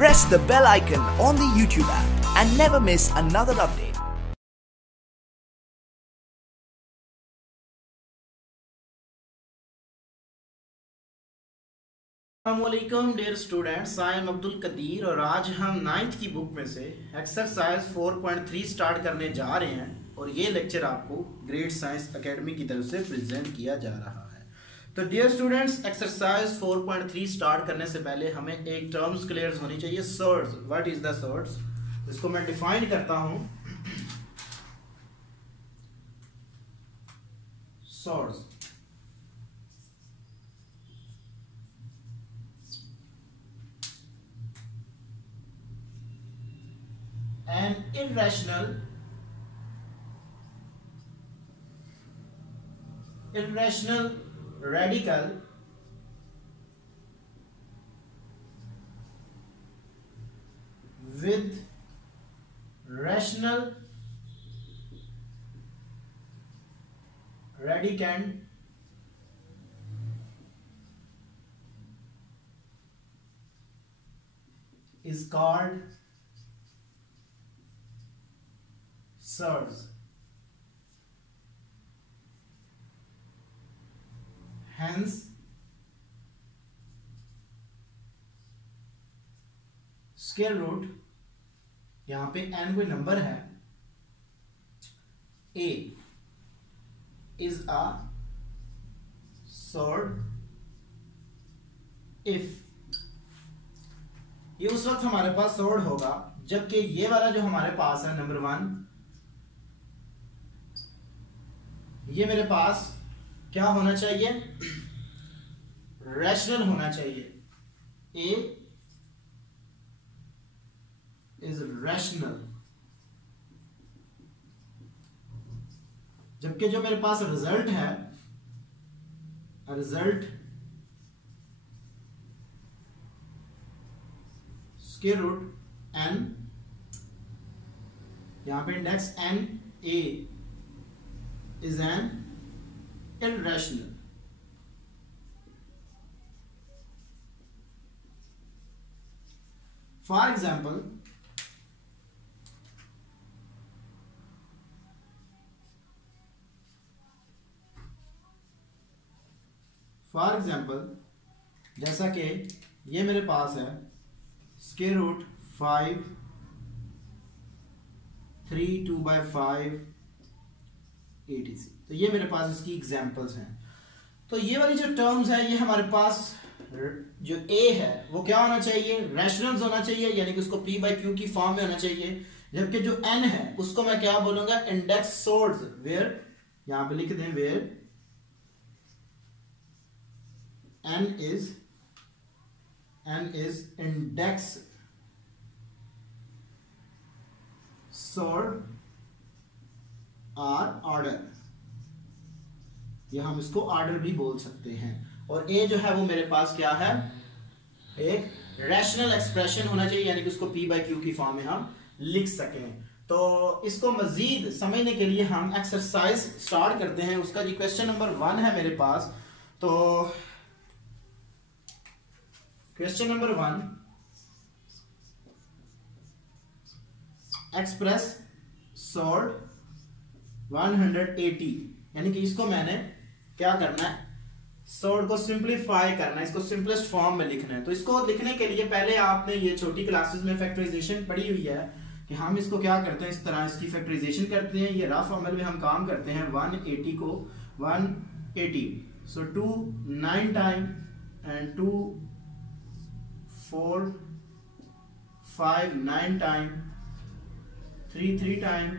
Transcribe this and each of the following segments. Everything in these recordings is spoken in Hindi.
Press the bell icon on the YouTube app and never miss another update. अस्सलामुअलैकुम dear students, I am Abdul Qadir और आज हम 9th की बुक में से एक्सरसाइज 4.3 स्टार्ट करने जा रहे हैं और ये लेक्चर आपको ग्रेट साइंस एकेडमी की तरफ से प्रेजेंट किया जा रहा है। तो डियर स्टूडेंट्स, एक्सरसाइज 4.3 स्टार्ट करने से पहले हमें एक टर्म्स क्लियर होनी चाहिए। Surds, what is the surds? इसको मैं डिफाइन करता हूं। Surds an irrational radical with rational radicand is called surds. Hence, square root, यहां पे n कोई नंबर है, a is a surd if, ये उस वक्त हमारे पास सर्ड होगा जबकि ये वाला जो हमारे पास है नंबर 1, ये मेरे पास क्या होना चाहिए? रैशनल होना चाहिए। A is rational, जबकि जो मेरे पास रिजल्ट है, रिजल्ट स्क्वायर रूट n, यहां पे index n, A is an irrational. For example, जैसा कि ये मेरे पास है स्क्वायर रूट 5 3 2/5 etc. तो ये मेरे पास इसकी एग्जांपल्स हैं। तो ये वाली जो टर्म्स है, ये हमारे पास जो a है वो क्या होना चाहिए? रैशनल्स होना चाहिए, यानी कि उसको p/q की फॉर्म में होना चाहिए। जबकि जो n है उसको मैं क्या बोलूंगा? इंडेक्स सर्ड्स, वेयर, यहां पे लिख दें where n is index surd और ऑर्डर, या हम इसको ऑर्डर भी बोल सकते हैं। और ए जो है वो मेरे पास क्या है? एक रैशनल एक्सप्रेशन होना चाहिए, यानी कि उसको p/q की फॉर्म में हम लिख सकें। तो इसको मजीद समझने के लिए हम एक्सरसाइज स्टार्ट करते हैं। उसका जी क्वेश्चन नंबर 1 है मेरे पास। तो क्वेश्चन नंबर 1, एक्सप्रेस सर्ड 180, यानी कि इसको मैंने क्या करना है? सर्ड को सिंप्लीफाई करना है, इसको सिंपलेस्ट फॉर्म में लिखना है। तो इसको लिखने के लिए पहले आपने ये छोटी क्लासेस में फैक्टराइजेशन पढ़ी हुई है कि हम इसको क्या करते हैं, इस तरह इसकी फैक्टराइजेशन करते हैं। ये रफ अमल में हम काम करते हैं। 180 को 180, सो 2 9 टाइम एंड 2 4 5 9 टाइम, 3 3 टाइम,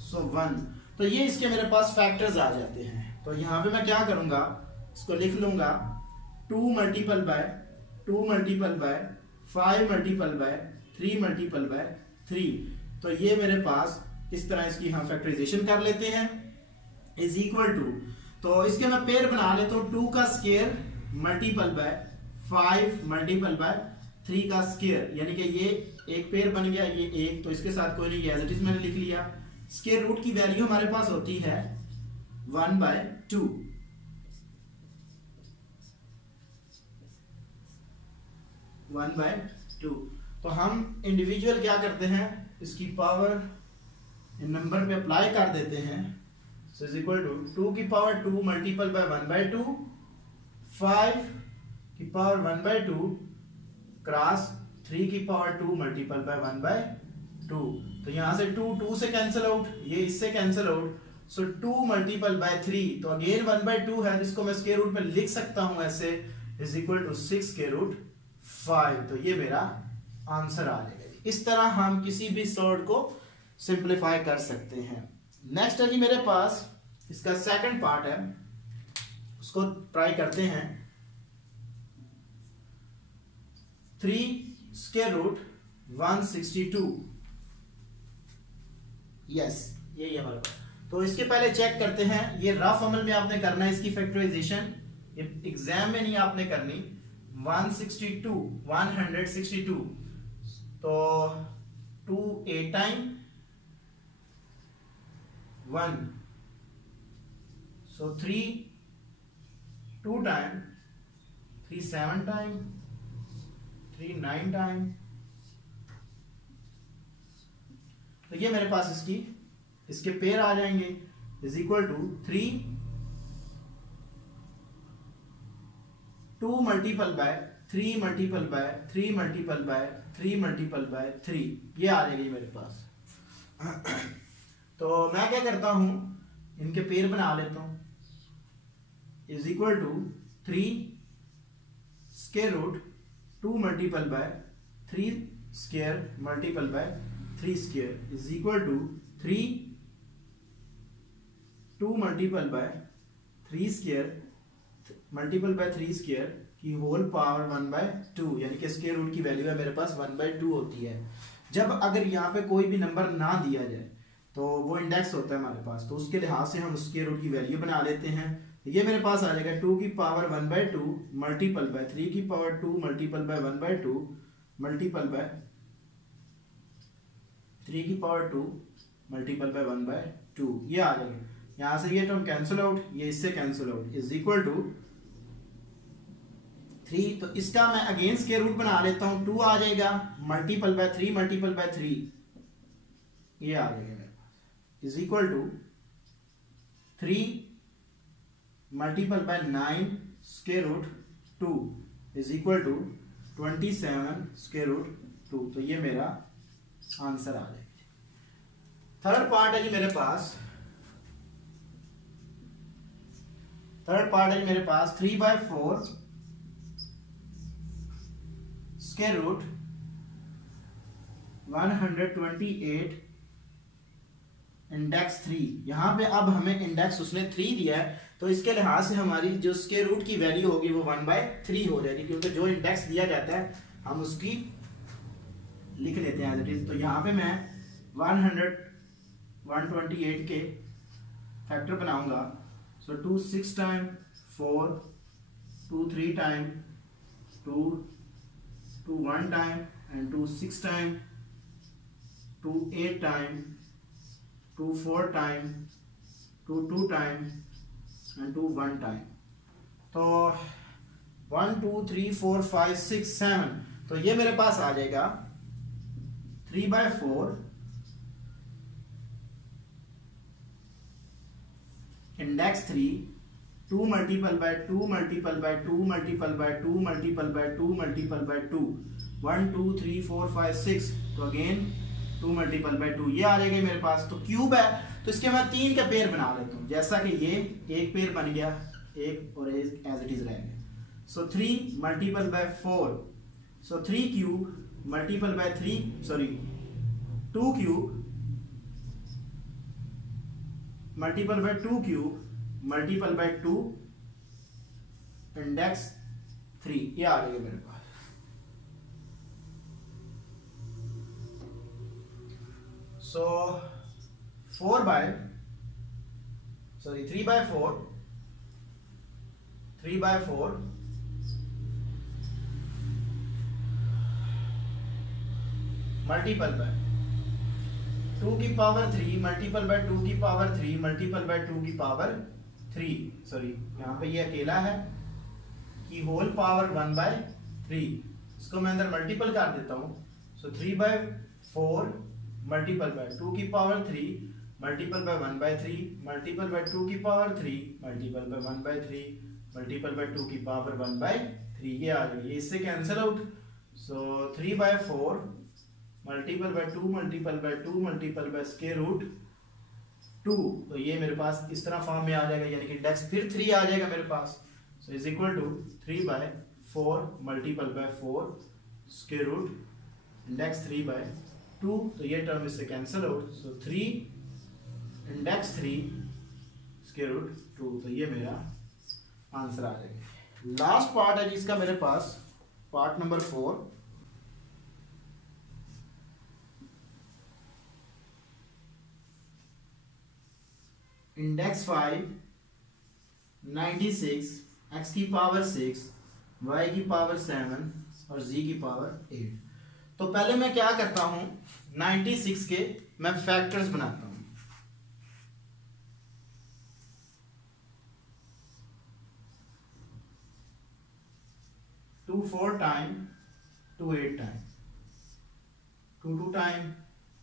सो 1। तो ये इसके मेरे पास फैक्टर्स आ जाते हैं। तो यहां पे मैं क्या करूंगा? इसको लिख लूंगा 2 multiple by 2 multiple bye 5 multiple by 3 multiple by 3। तो ये मेरे पास इस तरह इसकी हम फैक्टराइजेशन कर लेते हैं, इज इक्वल टू, तो इसके मैं पेयर बना लेता हूं 2 का square multiple bye 5 multiple by 3 का स्क्वायर, यानी कि ये एक पेयर बन गया, ये एक, तो इसके साथ कोई नहीं, एज इट इज मैंने लिख लिया। स्क्वायर रूट की वैल्यू हमारे पास होती है 1/2, 1/2। 2। तो हम इंडिविजुअल क्या करते हैं, इसकी पावर इन नंबर पे अप्लाई कर देते हैं। सो इज इक्वल टू 2 की पावर 2 मल्टीपल बाय 1/2, 5 की पावर 1/2 क्रॉस 3 की पावर 2 मल्टीपल बाय 1/2। तो यहां से 2 से कैंसिल आउट, ये इससे cancel out. So 2 multiple by 3, तो अगेन 1/2 है जिसको मैं स्क्वायर रूट में लिख सकता हूं ऐसे, is equal to 6 square root 5। तो ये मेरा आंसर आ जाएगा। इस तरह हम किसी भी सॉर्ट को सिंप्लीफाई कर सकते हैं। नेक्स्ट है जी मेरे पास इसका सेकंड पार्ट है, उसको ट्राई करते हैं। 3 स्क्वायर रूट 162, यस यही है हमारे पास। तो इसके पहले चेक करते हैं, ये रफ अमल में आपने करना है इसकी फैक्टराइजेशन, ये एग्जाम में नहीं आपने करनी। 162 तो 2 8 time 1, so 3 2 time, 3 7 time, 3 9 time. तो ये मेरे पास इसके पेयर आ जाएंगे, is equal to 3 2 multiple by 3 multiple by 3 multiple by 3 multiple by 3, ये आ जाएगी मेरे पास। तो मैं क्या करता हूं, इनके पेयर बना लेता हूं, is equal to 3 square root 2 multiple by 3 square multiple by 3 square is equal to 3 2 multiple by 3 square multiple by 3 square की होल पावर 1/2, यानी कि स्क्वायर रूट की वैल्यू है मेरे पास 1/2 होती है। जब अगर यहाँ पे कोई भी नंबर ना दिया जाए तो वो इंडेक्स होता है हमारे पास, तो उसके लिहाज से हम स्क्वायर रूट की वैल्यू बना लेते हैं। ये मेरे पास आ जाएगा 2 की पावर 1/2 मल्टीपल बाय 3 की power 2 multiple bye 1/2 multiple by 3 की पावर 2 मल्टीपल बाय 1/2, ये आ जाएगा। यहां से ये टर्म कैंसिल आउट, ये इससे cancel out, is equal to 3। तो इसका मैं अगेन स्क्वायर रूट बना लेता हूं, 2 आ जाएगा मल्टीपल बाय 3 मल्टीपल बाय 3, ये आ जाएगा मेरे पास, is equal to 3 multiple by 9 square root 2 is equal to 27 square root 2। तो ये मेरा आंसर आ जाएगा। थर्ड पार्ट है जी मेरे पास, 3/4 स्क्वायर रूट 128 इंडेक्स 3। यहां पे अब हमें इंडेक्स उसने 3 दिया है, तो इसके लिहाज से हमारी जो स्क्वायर रूट की वैल्यू होगी वो 1/3 हो जाएगी, क्योंकि जो इंडेक्स दिया जाता है हम उसकी लिख लेते हैं एज इट इज। तो यहाँ पे मैं 128 के फैक्टर बनाऊंगा। सो 2 6 time 4, 2 3 time, 2 1 time and 2 6 time, 2 8 time, 2 4 time, 2 2 time and 2 1 time. तो 1 2 3 4 5 6 7, तो ये मेरे पास आ जाएगा 3/4 index 3 2 multiple by 2 multiple by 2 multiple by 2 multiple by 2 multiple by 2, 1 2 3 4 5 6, तो अगेन 2 मल्टीपल बाय 2, ये आ जाएगा मेरे पास। तो क्यूब है, तो इसके मैं 3 का पेयर बना लेता हूं, जैसा कि ये एक पेयर बन गया, एक और एज इट इज रह गया। सो 3 multiple by 4, so 3 cube multiple by 2 cube multiple by 2 cube multiple by 2 index 3, ये आ जाएगा मेरे पास। सो 3/4 मल्टीपल बाय 2 की पावर 3 मल्टीपल बाय 2 की पावर 3 मल्टीपल बाय 2 की पावर 3, सॉरी यहाँ पे ये अकेला है, की होल पावर 1/3, इसको मैं अंदर मल्टीपल कर देता हूँ। सो 3/4 मल्टीपल बाय 2 की power 3 multiple by 1/3 multiple by 2 की power 3 multiple by 1/3 multiple by 2 की पावर 1/3। ये आ गई, इससे cancel out. So 3/4 multiple by 2 multiple by 2 multiple by square root 2। तो ये मेरे पास इस तरह फॉर्म में आ जाएगा, यानी कि इंडेक्स फिर 3 आ जाएगा मेरे पास। So is equal to 3/4 multiple by 4 square root index 3/2। तो ये टर्म इससे cancel out. So 3 index 3 square root 2। तो ये मेरा आंसर आ जाएगा। लास्ट पार्ट है जिसका मेरे पास, पार्ट नंबर 4। इंडेक्स 5 96 x की पावर 6 y की पावर 7 और z की पावर 8। तो पहले मैं क्या करता हूं, 96 के मैं फैक्टर्स बनाता हूं। 2 4 time 2 8 time 2 2 time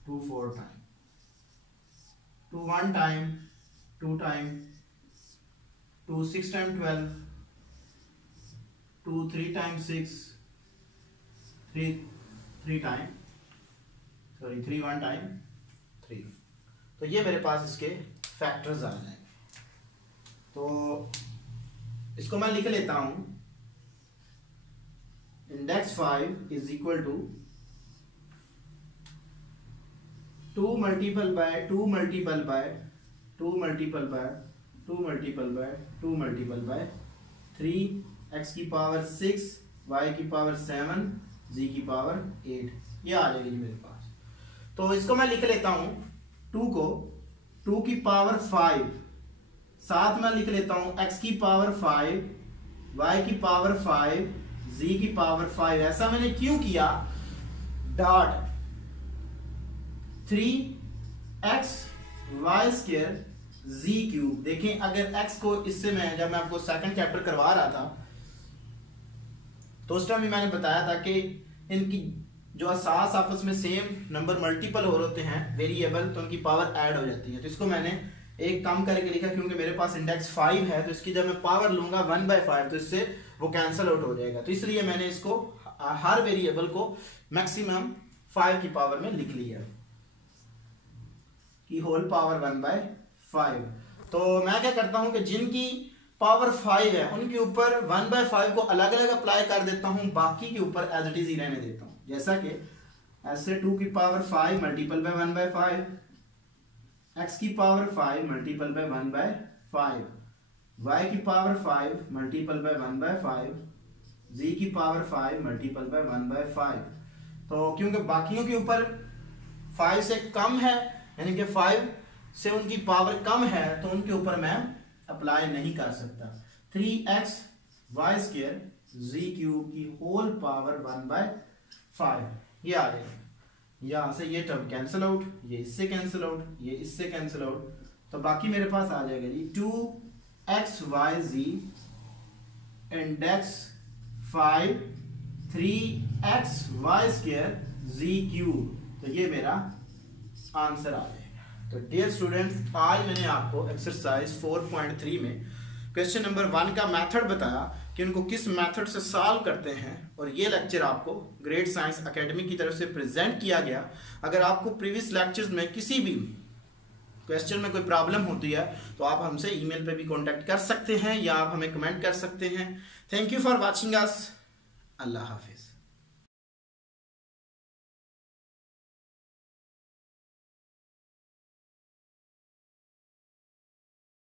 2 4 time 2 1 time 2 time 2 6 time 12 2 3 time 6 3 time 3 1 time 3। तो ये मेरे पास इसके फैक्टर्स आ जाएंगे। तो इसको मैं लिख लेता हूं। Index 5 is equal to 2 multiple by 2 multiple by 2 multiple by 2 multiple by 2 multiple by 3 x की पावर 6 y की पावर 7 z की पावर 8। ये आ जाएगी मेरे पास। तो इसको मैं लिख लेता हूं, 2 को 2 की पावर 5 साथ में लिख लेता हूं x की पावर 5 y की पावर 5 z की पावर 5। ऐसा मैंने क्यों किया, dot 3x y square z cube. देखें अगर x को इससे मैं जब मैं आपको सेकंड चैप्टर करवा रहा था तो उस टाइम भी मैंने बताया था कि इनकी जो असास आपस में सेम नंबर मल्टीपल हो होते हैं वेरिएबल, तो उनकी पावर ऐड हो जाती है। तो इसको मैंने एक कम करके लिखा, क्योंकि मेरे पास इंडेक्स 5 है तो इसकी जब मैं पावर लूंगा 1/5 तो इससे वो कैंसिल आउट हो जाएगा। तो इसलिए मैंने इसको हर वेरिएबल को मैक्सिमम 5 की पावर में लिख लिया कि होल पावर 1/5। तो मैं क्या करता हूं कि जिनकी पावर 5 है उनके ऊपर 1/5 को अलग अलग अप्लाई कर देता हूं, बाकी के ऊपर एज इट इज ही रहने देता हूं। जैसा कि ऐसे 2 की पावर 5 मल्टीपल बाय 1/5, x की पावर 5 मल्टीपल बाय 1/5, y की पावर 5 मल्टीपल बाय 1/5, z की पावर 5 मल्टीपल बाय 1/5। तो क्योंकि बाकियों के ऊपर 5 से कम है, यानी कि 5 से उनकी पावर कम है, तो उनके ऊपर मैं अप्लाई नहीं कर सकता। 3x y square z cube की होल पावर 1/5 ये आ जाएगा। यहां से ये टर्म कैंसिल आउट, ये इससे कैंसिल आउट, ये इससे कैंसिल आउट। तो बाकी मेरे पास आ जाएगा जी 2xyz index 5 3xy square z cube. तो ये मेरा आंसर आ जाएगा। तो डियर स्टूडेंट्स, आज मैंने आपको एक्सरसाइज 4.3 में क्वेश्चन नंबर 1 का मेथड बताया कि उनको किस मेथड से सॉल्व करते हैं, और ये लेक्चर आपको ग्रेट साइंस एकेडमी की तरफ से प्रेजेंट किया गया। अगर आपको प्रीवियस लेक्चर्स में किसी भी क्वेश्चन में कोई प्रॉब्लम होती है तो आप हमसे ईमेल पे भी कांटेक्ट कर सकते हैं या आप हमें कमेंट कर सकते हैं। Thank you for watching us. Allah Hafiz.